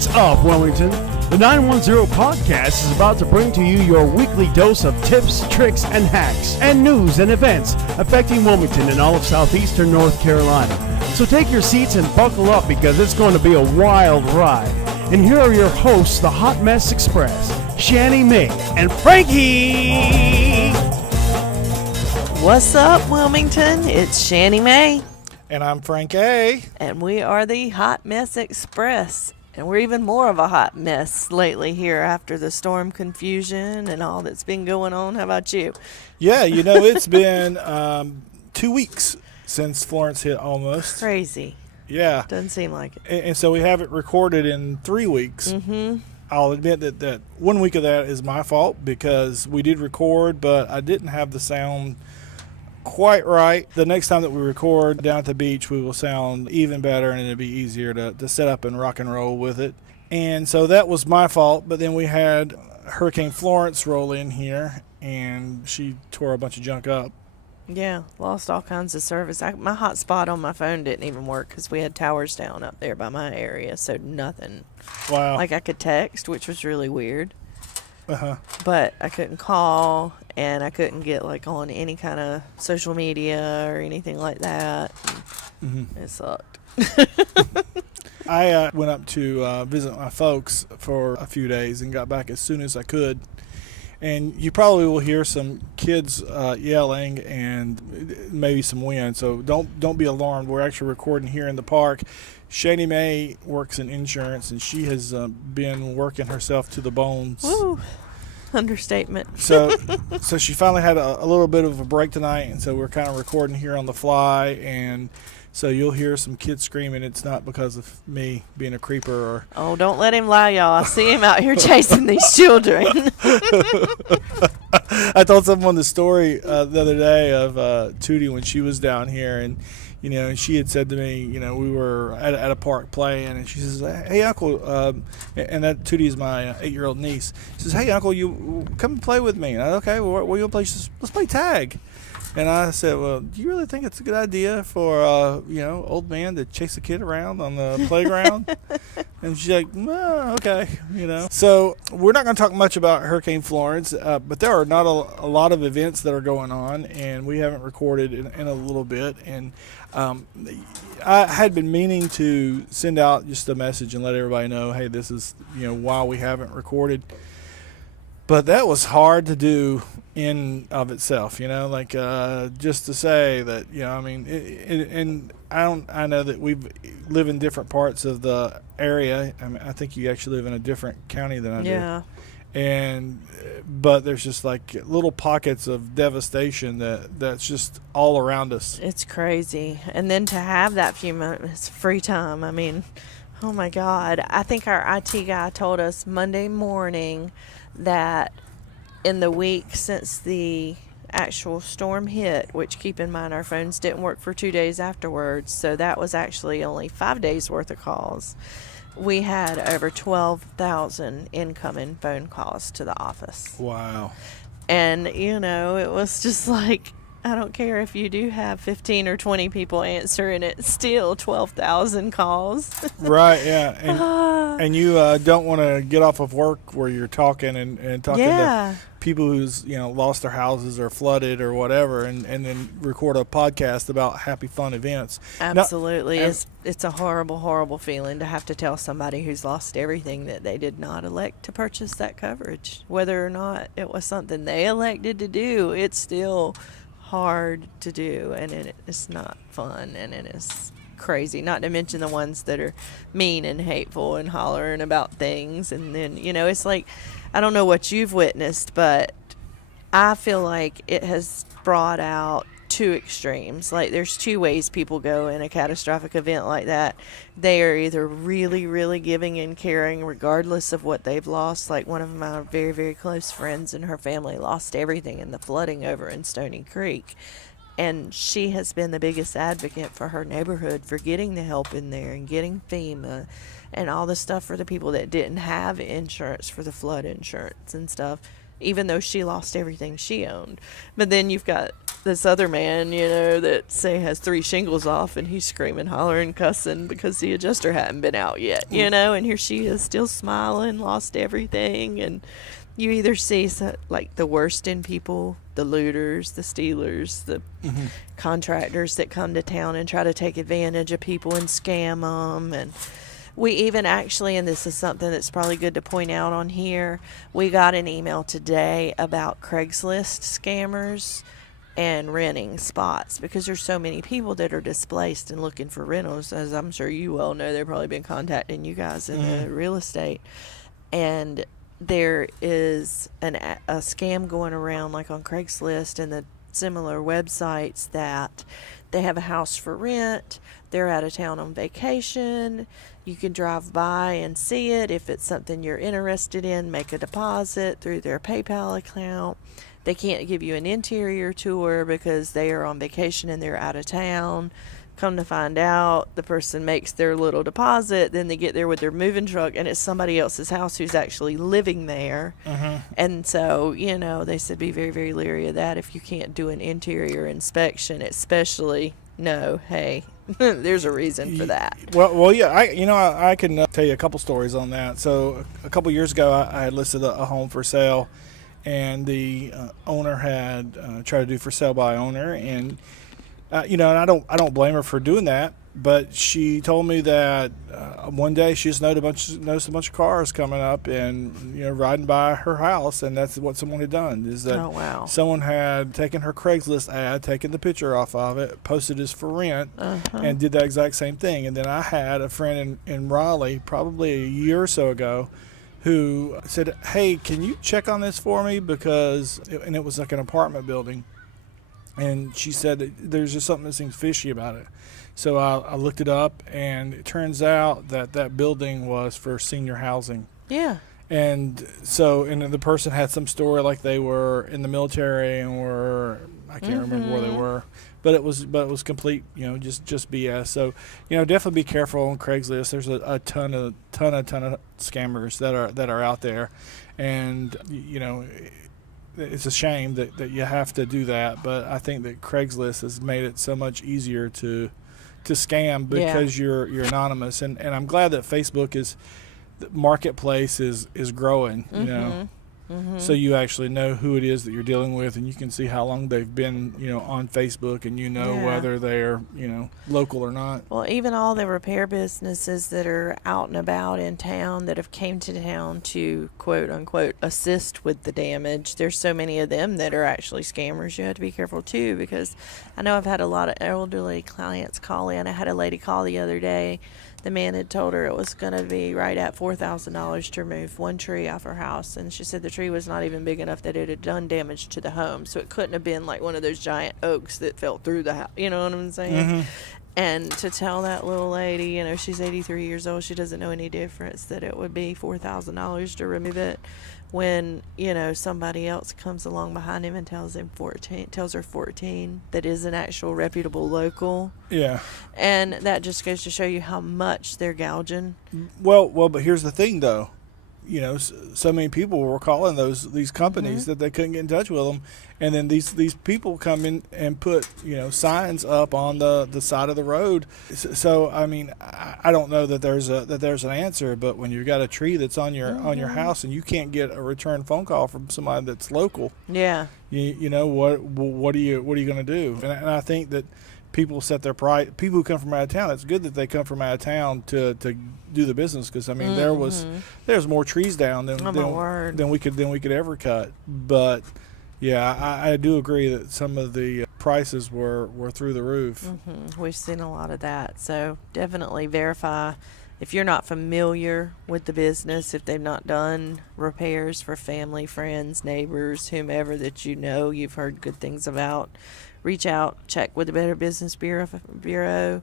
What's up, Wilmington? The 910 podcast is about to bring to you your weekly dose of tips, tricks, and hacks, and news and events affecting Wilmington and all of southeastern North Carolina. So take your seats and buckle up because it's going to be a wild ride. And here are your hosts, the Hot Mess Express, Shani May and Frankie! What's up, Wilmington? It's Shani May. And I'm Frank A. And we are the Hot Mess Express. And we're even more of a hot mess lately here after the storm confusion and all that's been going on. How about you? Yeah, you know, it's been 2 weeks since Florence hit almost. Crazy. Yeah. Doesn't seem like it. And so we have it recorded in 3 weeks. Mm-hmm. I'll admit that 1 week of that is my fault because we did record, but I didn't have the sound quite right. The next time that we record down at the beach, we will sound even better and it'll be easier to set up and rock and roll with it. And so that was my fault, but then we had Hurricane Florence roll in here and she tore a bunch of junk up. Yeah, lost all kinds of service. My hotspot on my phone didn't even work because we had towers down up there by my area, so nothing. Wow. Like I could text, which was really weird. Uh-huh. But I couldn't call, and I couldn't get like on any kind of social media or anything like that. Mm-hmm. It sucked. I went up to visit my folks for a few days and got back as soon as I could. And you probably will hear some kids yelling and maybe some wind. So don't be alarmed. We're actually recording here in the park. Shani May works in insurance, and she has been working herself to the bones. Woo. Understatement. So she finally had a little bit of a break tonight, and so we're kind of recording here on the fly. And so you'll hear some kids screaming. It's not because of me being a creeper or. Oh, don't let him lie, y'all. I see him out here chasing these children. I told someone the story the other day of Tootie when she was down here, and you know, and she had said to me, you know, we were at a park playing, and she says, "Hey, Uncle," and that Tootie is my 8-year-old niece. She says, "Hey, Uncle, you come and play with me." And I said, "Okay, well, what you gonna play?" She says, "Let's play tag." And I said, "Well, do you really think it's a good idea for old man to chase a kid around on the playground?" And she's like, "Well, okay, you know." So we're not going to talk much about Hurricane Florence, but there are not a lot of events that are going on, and we haven't recorded in a little bit. And I had been meaning to send out just a message and let everybody know, hey, this is why we haven't recorded. But that was hard to do in of itself, just to say that, I mean, and I know that we live in different parts of the area. I mean, I think you actually live in a different county than I do. Yeah. But there's just like little pockets of devastation that's just all around us. It's crazy. And then to have that few moments free time, I mean, oh my God. I think our IT guy told us Monday morning that in the week since the actual storm hit, which keep in mind our phones didn't work for 2 days afterwards, so that was actually only 5 days worth of calls, we had over 12,000 incoming phone calls to the office. Wow. And it was just like, I don't care if you do have 15 or 20 people answering it, still 12,000 calls. Right, yeah. And you don't want to get off of work where you're talking and talking to people who's lost their houses or flooded or whatever, and then record a podcast about happy fun events. Absolutely. It's a horrible, horrible feeling to have to tell somebody who's lost everything that they did not elect to purchase that coverage. Whether or not it was something they elected to do, it's still hard to do, and it's not fun, and it is crazy, not to mention the ones that are mean and hateful and hollering about things. And then it's like, I don't know what you've witnessed, but I feel like it has brought out two extremes. Like, there's two ways people go in a catastrophic event like that. They are either really, really giving and caring regardless of what they've lost. Like, one of my very, very close friends and her family lost everything in the flooding over in Stony Creek. And she has been the biggest advocate for her neighborhood for getting the help in there and getting FEMA and all the stuff for the people that didn't have insurance for the flood insurance and stuff, even though she lost everything she owned. But then you've got this other man, that say has 3 shingles off, and he's screaming, hollering, cussing because the adjuster hadn't been out yet, and here she is still smiling, lost everything. And you either see like the worst in people, the looters, the stealers, the contractors that come to town and try to take advantage of people and scam them. And we even actually, and this is something that's probably good to point out on here, we got an email today about Craigslist scammers and renting spots, because there's so many people that are displaced and looking for rentals. As I'm sure you well know, they've probably been contacting you guys in the real estate. And there is a scam going around, like on Craigslist and the similar websites, that they have a house for rent, they're out of town on vacation, you can drive by and see it. If it's something you're interested in, make a deposit through their PayPal account. They can't give you an interior tour because they are on vacation and they're out of town. Come to find out, the person makes their little deposit, then they get there with their moving truck, and it's somebody else's house who's actually living there. And so, they said be very, very leery of that. If you can't do an interior inspection, especially, hey, there's a reason for that. Well, yeah, I can tell you a couple stories on that. So a couple years ago, I had listed a home for sale, and the owner had tried to do for sale by owner, and and I don't blame her for doing that. But she told me that one day she just noticed a bunch of cars coming up and riding by her house, and that's what someone had done. Is that someone had taken her Craigslist ad, taken the picture off of it, posted it for rent, and did that exact same thing. And then I had a friend in Raleigh, probably a year or so ago, who said, "Hey, can you check on this for me?" And it was like an apartment building. And she said that there's just something that seems fishy about it. So I looked it up, and it turns out that building was for senior housing. Yeah. And so, and the person had some story like they were in the military and I can't remember where they were, but it was complete, just BS. So, definitely be careful on Craigslist. There's a ton of scammers that are out there, and it's a shame that you have to do that, but I think that Craigslist has made it so much easier to scam because you're anonymous, and I'm glad that Facebook the marketplace is growing, so you actually know who it is that you're dealing with, and you can see how long they've been on Facebook, and whether they're local or not. Well, even all the repair businesses that are out and about in town that have came to town to quote unquote assist with the damage, there's so many of them that are actually scammers. You have to be careful too, because I know I've had a lot of elderly clients call in. I had a lady call the other day. The man had told her it was going to be right at $4,000 to remove one tree off her house, and she said the tree was not even big enough that it had done damage to the home, so it couldn't have been like one of those giant oaks that fell through the house. You know what I'm saying? And to tell that little lady, she's 83 years old, she doesn't know any difference, that it would be $4,000 to remove it, when somebody else comes along behind him and tells her 14, that is an actual reputable local. Yeah. And that just goes to show you how much they're gouging. Well, but here's the thing, though. So many people were calling these companies that they couldn't get in touch with them, and then these people come in and put signs up on the side of the road. So I mean, I don't know that there's an answer, but when you've got a tree that's on your house and you can't get a return phone call from somebody that's local, what are you going to do? And I think that people set their price. People who come from out of town, it's good that they come from out of town to do the business, because I mean there's more trees down than we could ever cut. But yeah, I do agree that some of the prices were through the roof. We've seen a lot of that, so definitely verify. If you're not familiar with the business, if they've not done repairs for family, friends, neighbors, whomever that you've heard good things about, reach out, check with the Better Business Bureau,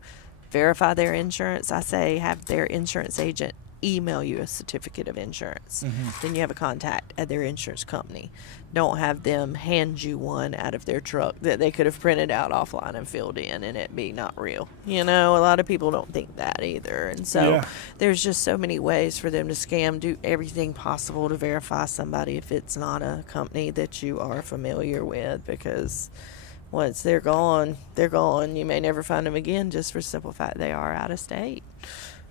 verify their insurance. I say have their insurance agent email you a certificate of insurance. Then you have a contact at their insurance company. Don't have them hand you one out of their truck that they could have printed out offline and filled in and it be not real. A lot of people don't think that either. And so there's just so many ways for them to scam. Do everything possible to verify somebody if it's not a company that you are familiar with, because once they're gone, they're gone. You may never find them again, just for the simple fact they are out of state.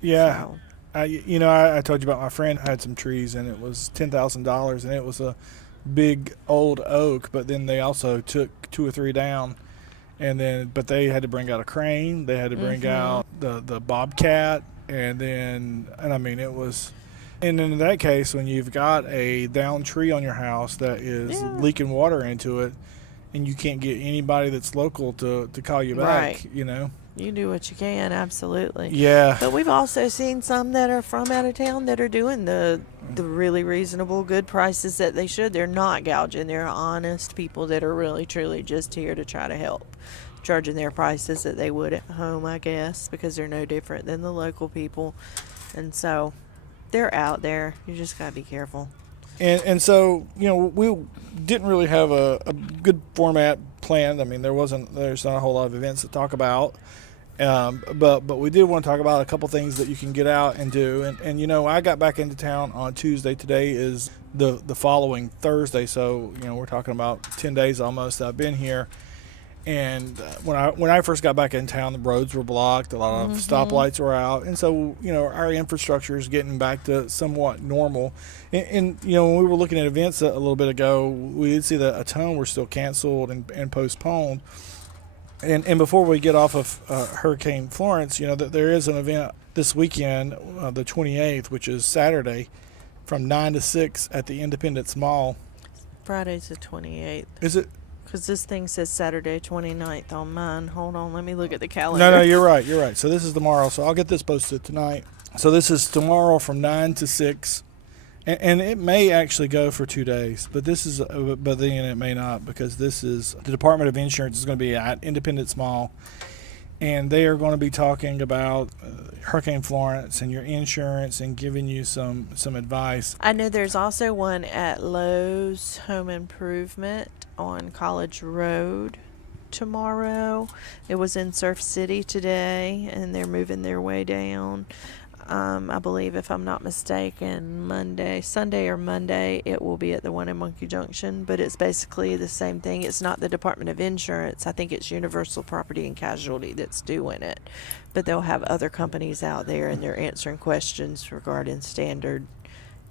Yeah. So, I told you about my friend had some trees, and it was $10,000, and it was a big old oak. But then they also took 2 or 3 down, but they had to bring out a crane. They had to bring out the bobcat, and I mean it was. And in that case, when you've got a downed tree on your house that is leaking water into it, and you can't get anybody that's local to call you back, right. You do what you can, absolutely. Yeah. But we've also seen some that are from out of town that are doing the really reasonable, good prices that they should. They're not gouging. They're honest people that are really, truly just here to try to help, charging their prices that they would at home, I guess, because they're no different than the local people. And so they're out there. You just got to be careful. And so, we didn't really have a good format planned. I mean, there's not a whole lot of events to talk about. But we did want to talk about a couple things that you can get out and do. And I got back into town on Tuesday. Today is the following Thursday. So, we're talking about 10 days almost that I've been here. And when I first got back in town, the roads were blocked. A lot of stoplights were out. And so, our infrastructure is getting back to somewhat normal. And when we were looking at events a little bit ago, we did see that a ton were still canceled and postponed. And before we get off of Hurricane Florence, there is an event this weekend, the 28th, which is Saturday, from 9 to 6 at the Independence Mall. Friday's the 28th. Is it? Because this thing says Saturday 29th on mine. Hold on, let me look at the calendar. No, you're right. So this is tomorrow. So I'll get this posted tonight. So this is tomorrow from 9 to 6. And it may actually go for 2 days, but then it may not, because this is the Department of Insurance is going to be at Independence Mall, and they are going to be talking about Hurricane Florence and your insurance and giving you some advice. I know there's also one at Lowe's Home Improvement on College Road tomorrow. It was in Surf City today, and they're moving their way down. I believe, if I'm not mistaken, Sunday or Monday, it will be at the one in Monkey Junction, but it's basically the same thing. It's not the Department of Insurance. I think it's Universal Property and Casualty that's doing it, but they'll have other companies out there, and they're answering questions regarding standard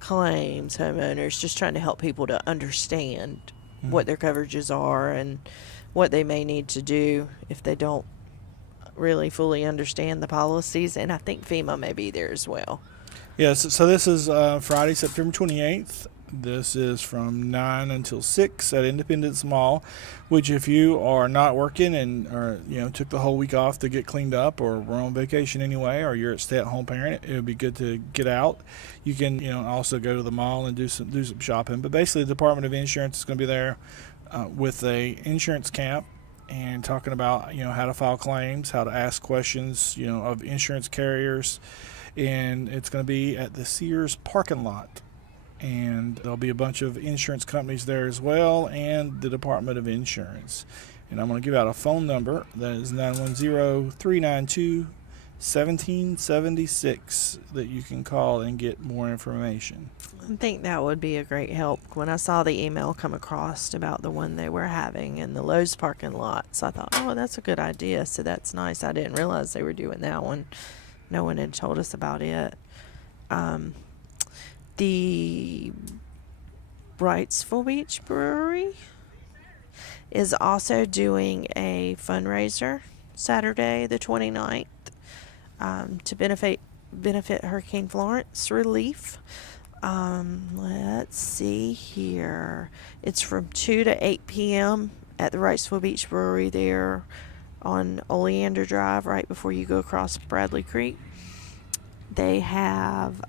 claims, homeowners, just trying to help people to understand what their coverages are and what they may need to do if they don't really fully understand the policies. And I think FEMA may be there as well. Yes, so this is Friday, September 28th. This is from 9 until 6 at Independence Mall, which if you are not working or took the whole week off to get cleaned up, or were on vacation anyway, or you're a stay-at-home parent, it would be good to get out. You can also go to the mall and do some shopping. But basically, the Department of Insurance is going to be there with a insurance camp, and talking about how to file claims, how to ask questions of insurance carriers, and it's going to be at the Sears parking lot, and there'll be a bunch of insurance companies there as well, and the Department of Insurance. And I'm going to give out a phone number that is 910-392-1776 that you can call and get more information. I think that would be a great help. When I saw the email come across about the one they were having in the Lowe's parking lot, so I thought, oh, that's a good idea. So that's nice. I didn't realize they were doing that one. No one had told us about it. The Wrightsville Beach Brewery is also doing a fundraiser Saturday the 29th to benefit Hurricane Florence relief. Let's see here. It's from 2 to 8 p.m. at the Wrightsville Beach Brewery there on Oleander Drive, right before you go across Bradley Creek. They have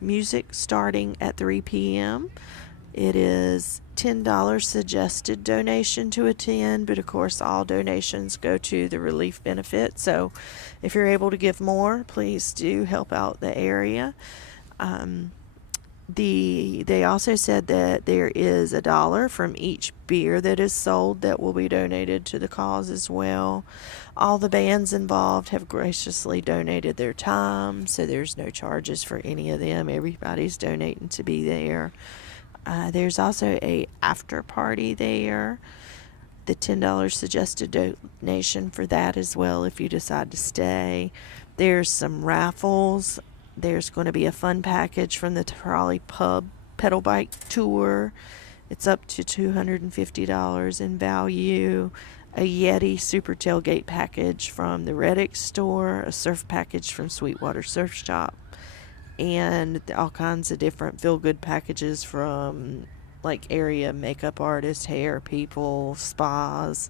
music starting at 3 p.m. It is $10 suggested donation to attend, but of course all donations go to the relief benefit. So if you're able to give more, please do help out the area. They also said that there is $1 from each beer that is sold that will be donated to the cause as well. All the bands involved have graciously donated their time, so there's no charges for any of them. Everybody's donating to be there. There's also a after party there. the $10 suggested donation for that as well if you decide to stay. There's some raffles. There's going to be a fun package from the Trolley Pub pedal bike tour. It's up to $250 in value. A Yeti Super Tailgate package from the Reddick store. A surf package from Sweetwater Surf Shop. And all kinds of different feel-good packages from like area makeup artists, hair people, spas.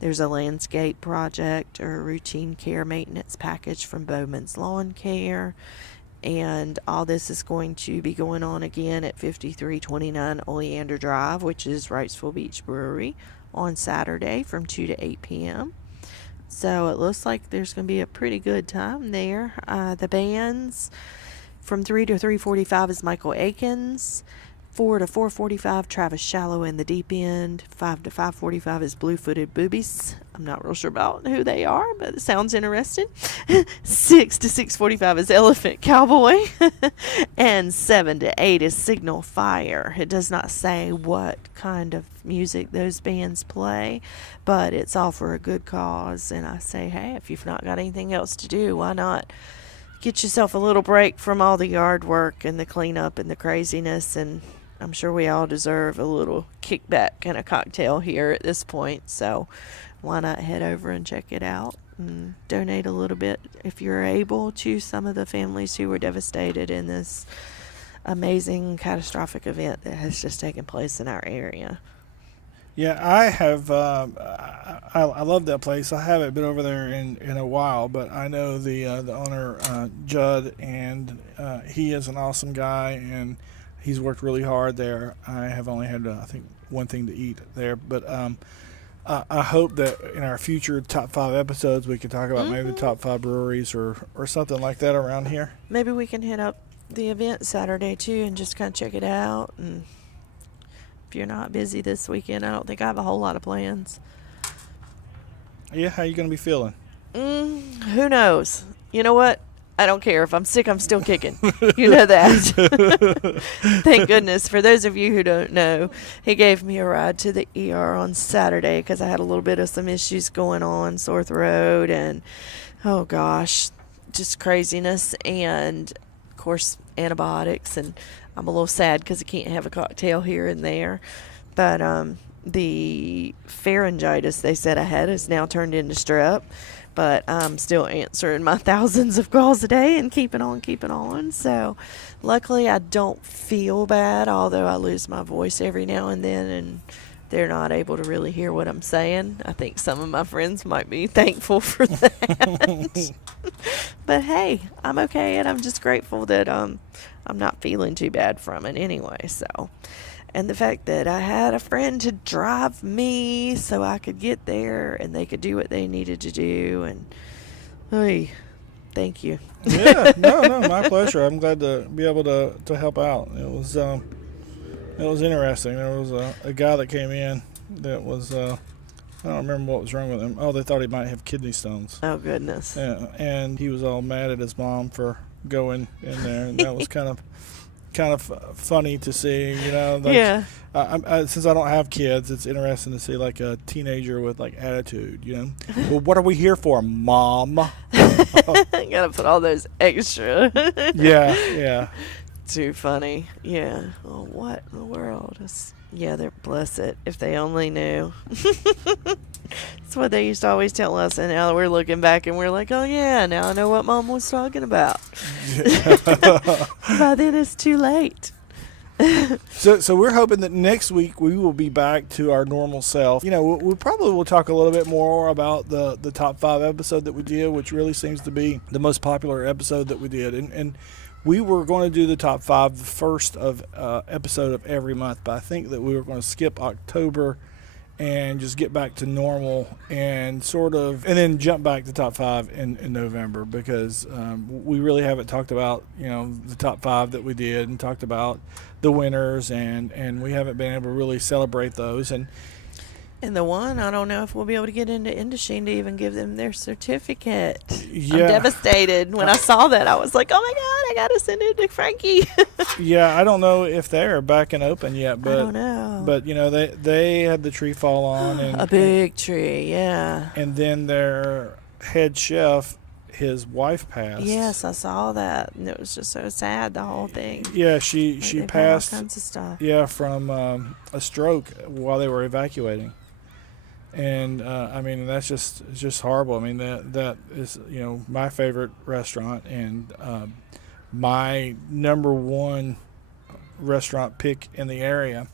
There's a landscape project or a routine care maintenance package from Bowman's Lawn Care. And all this is going to be going on again at 5329 Oleander Drive, which is Wrightsville Beach Brewery, on Saturday from 2 to 8 p.m. So it looks like there's going to be a pretty good time there. The bands from 3 to 3:45 is Michael Akins. 4 to 4:45, Travis Shallow and the Deep End. 5 to 5:45 is Blue-Footed Boobies. I'm not real sure about who they are, but it sounds interesting. 6 to 6:45 is Elephant Cowboy. And 7 to 8 is Signal Fire. It does not say what kind of music those bands play, but it's all for a good cause. And I say, hey, if you've not got anything else to do, why not get yourself a little break from all the yard work and the cleanup and the craziness? And I'm sure we all deserve a little kickback and a cocktail here at this point. So why not head over and check it out and donate a little bit if you're able to some of the families who were devastated in this amazing catastrophic event that has just taken place in our area. Yeah, I have. I love that place. I haven't been over there in a while, but I know the owner, Judd, and he is an awesome guy, and he's worked really hard there. I have only had, I think, one thing to eat there, but I hope that in our future top 5 episodes we can talk about maybe the top 5 breweries or something like that around here. Maybe we can hit up the event Saturday too and just kind of check it out. And if you're not busy this weekend, I don't think I have a whole lot of plans. Yeah, how you going to be feeling? Who knows? You know what? I don't care. If I'm sick, I'm still kicking. You know that. Thank goodness. For those of you who don't know, he gave me a ride to the ER on Saturday because I had a little bit of some issues going on, sore throat, and, oh gosh, just craziness. And, of course, antibiotics. And I'm a little sad because I can't have a cocktail here and there. But the pharyngitis they said I had is now turned into strep. But I'm still answering my thousands of calls a day and keeping on. So luckily I don't feel bad, although I lose my voice every now and then and they're not able to really hear what I'm saying. I think some of my friends might be thankful for that. But hey, I'm okay, and I'm just grateful that I'm not feeling too bad from it anyway. So, and the fact that I had a friend to drive me so I could get there and they could do what they needed to do. And, hey, thank you. Yeah, no, my pleasure. I'm glad to be able to help out. It was interesting. There was a guy that came in that was, I don't remember what was wrong with him. Oh, they thought he might have kidney stones. Oh, goodness. Yeah, and he was all mad at his mom for going in there, and that was kind of funny to see, you know. Like, yeah. Since I don't have kids, it's interesting to see like a teenager with like attitude, you know. Well, what are we here for, Mom? Gotta put all those extra. Yeah. Too funny. Yeah. Oh, what in the world? Yeah, they're blessed. If they only knew. That's what they used to always tell us, and now we're looking back and we're like, oh yeah, now I know what Mom was talking about. By then it's too late. So we're hoping that next week we will be back to our normal self. You know, we probably will talk a little bit more about the top 5 episode that we did, which really seems to be the most popular episode that we did. And we were going to do the top 5 the first episode of every month, but I think that we were going to skip October and just get back to normal and then jump back to top 5 in November, because we really haven't talked about, you know, the top 5 that we did and talked about the winners, and we haven't been able to really celebrate those. And And the one, I don't know if we'll be able to get into Indochine to even give them their certificate. Yeah. I'm devastated. When I saw that, I was like, oh my God, I got to send it to Frankie. Yeah, I don't know if they're back and open yet, but I don't know. But they had the tree fall on, and A big tree, yeah. and then their head chef, his wife passed. Yes, I saw that. And it was just so sad, the whole thing. Yeah, she They've had passed. all kinds of stuff. Yeah, from a stroke while they were evacuating. And I mean, that's just horrible. I mean, that is, you know, my favorite restaurant and my number one restaurant pick in the area.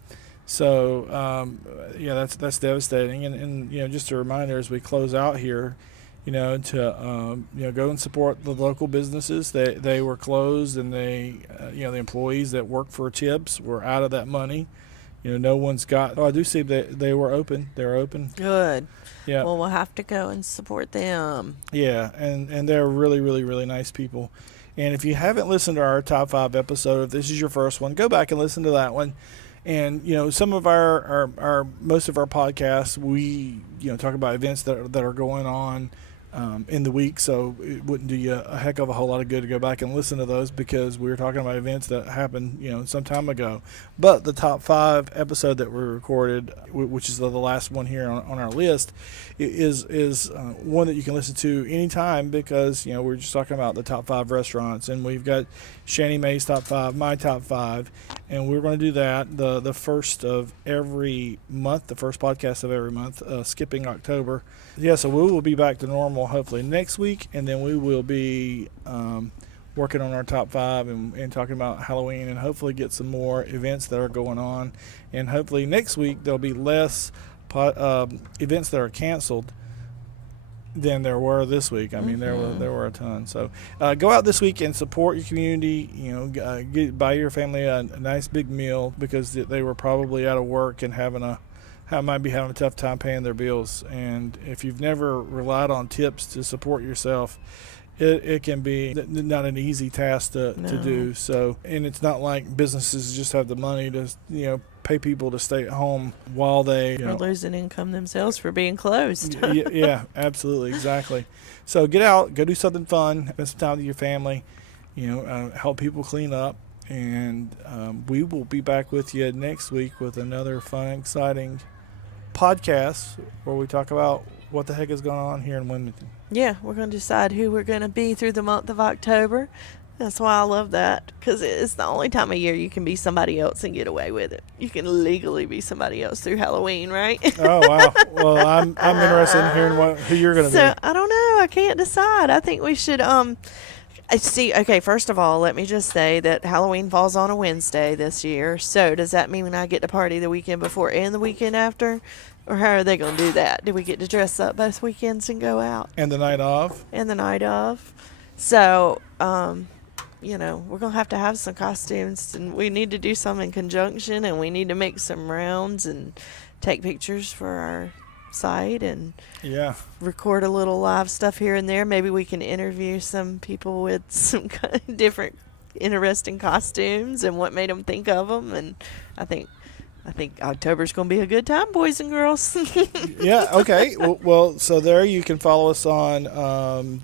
So yeah, that's devastating. And you know, just a reminder as we close out here, you know, to you know, go and support the local businesses. They were closed, and they you know, the employees that work for Tibbs were out of that money. You know, no one's got. Oh, I do see that they were open. They're open. Good. Yeah. Well, we'll have to go and support them. Yeah, and they're really, really, really nice people. And if you haven't listened to our top 5 episode, if this is your first one, go back and listen to that one. And you know, some of our most of our podcasts, we, you know, talk about events that are going on in the week, so it wouldn't do you a heck of a whole lot of good to go back and listen to those, because we were talking about events that happened, you know, some time ago. But the top 5 episode that we recorded, which is the last one here on our list, is one that you can listen to anytime, because, you know, we're just talking about the top 5 restaurants, and we've got Shani Mae's top 5, my top 5, and we're going to do that the first of every month, the first podcast of every month, skipping October. Yeah, so we will be back to normal hopefully next week, and then we will be working on our top 5 and talking about Halloween, and hopefully get some more events that are going on. And hopefully next week there'll be less events that are canceled than there were this week. I mean, there were a ton. So go out this week and support your community. You know, buy your family a nice big meal, because they were probably out of work and might be having a tough time paying their bills. And if you've never relied on tips to support yourself, it can be not an easy task to do. So, and it's not like businesses just have the money to, you know, pay people to stay at home while they Are losing income themselves for being closed. yeah, absolutely, exactly. So get out, go do something fun, spend some time with your family, you know, help people clean up. And we will be back with you next week with another fun, exciting podcast where we talk about what the heck is going on here in Wilmington. Yeah, we're going to decide who we're going to be through the month of October. That's why I love that, because it's the only time of year you can be somebody else and get away with it. You can legally be somebody else through Halloween, right? Oh, wow. Well, I'm interested in hearing who you're going to be. So, I don't know. I can't decide. I think we should see. Okay, first of all, let me just say that Halloween falls on a Wednesday this year. So does that mean I get to party the weekend before and the weekend after? Or how are they going to do that? Do we get to dress up both weekends and go out? And the night of? And the night of. So, you know, we're going to have some costumes, and we need to do some in conjunction, and we need to make some rounds and take pictures for our site, and record a little live stuff here and there. Maybe we can interview some people with some kind of different interesting costumes and what made them think of them. And I think October's going to be a good time, boys and girls. Yeah, okay. Well, so there you can follow us on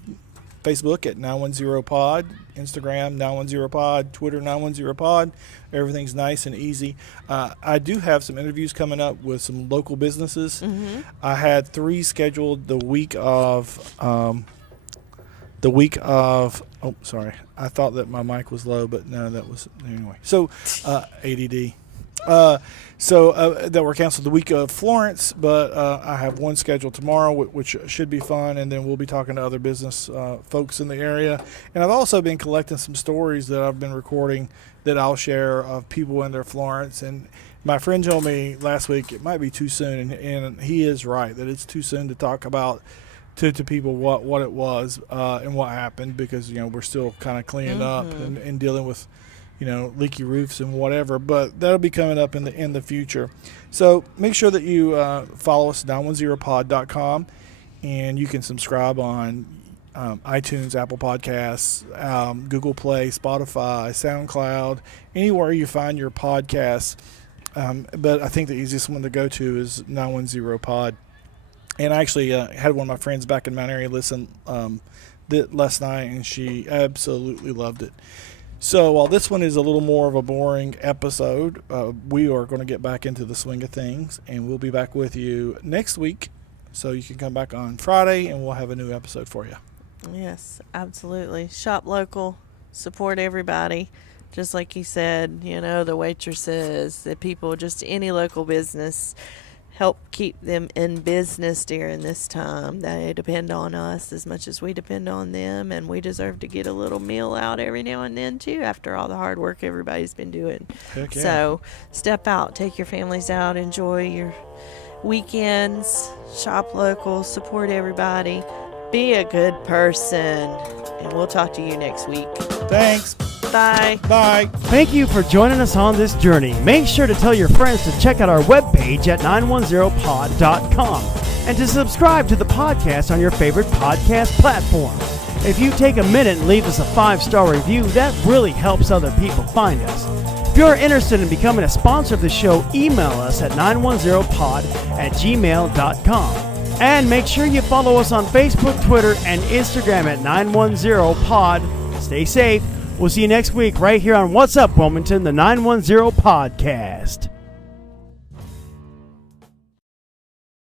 Facebook at 910pod, Instagram 910pod, Twitter 910pod. Everything's nice and easy. I do have some interviews coming up with some local businesses. Mm-hmm. I had 3 scheduled the week of. Oh, sorry. I thought that my mic was low, but no, that was anyway. So, ADD. That were canceled the week of Florence, but I have one scheduled tomorrow, which should be fun, and then we'll be talking to other business folks in the area. And I've also been collecting some stories that I've been recording that I'll share of people in their Florence. And my friend told me last week it might be too soon, and he is right, that it's too soon to talk about to people what it was and what happened, because, you know, we're still kind of cleaning up and dealing with, you know, leaky roofs and whatever, but that'll be coming up in the future. So make sure that you follow us at 910pod.com, and you can subscribe on iTunes, Apple Podcasts, Google Play, Spotify, SoundCloud, anywhere you find your podcasts. But I think the easiest one to go to is 910 Pod. And I actually had one of my friends back in Mount Airy listen last night, and she absolutely loved it. So while this one is a little more of a boring episode, we are going to get back into the swing of things, and we'll be back with you next week. So you can come back on Friday, and we'll have a new episode for you. Yes, absolutely. Shop local, support everybody. Just like you said, the waitresses, the people, just any local business. Help keep them in business during this time. They depend on us as much as we depend on them, and we deserve to get a little meal out every now and then too, after all the hard work everybody's been doing. Heck yeah. So step out, take your families out, enjoy your weekends, shop local, support everybody, be a good person, and we'll talk to you next week. Thanks. Bye. Bye. Thank you for joining us on this journey. Make sure to tell your friends to check out our webpage at 910pod.com and to subscribe to the podcast on your favorite podcast platform. If you take a minute and leave us a 5-star review, that really helps other people find us. If you're interested in becoming a sponsor of the show, email us at 910pod@gmail.com. And make sure you follow us on Facebook, Twitter, and Instagram at 910pod. Stay safe. We'll see you next week right here on What's Up Wilmington, the 910 Podcast.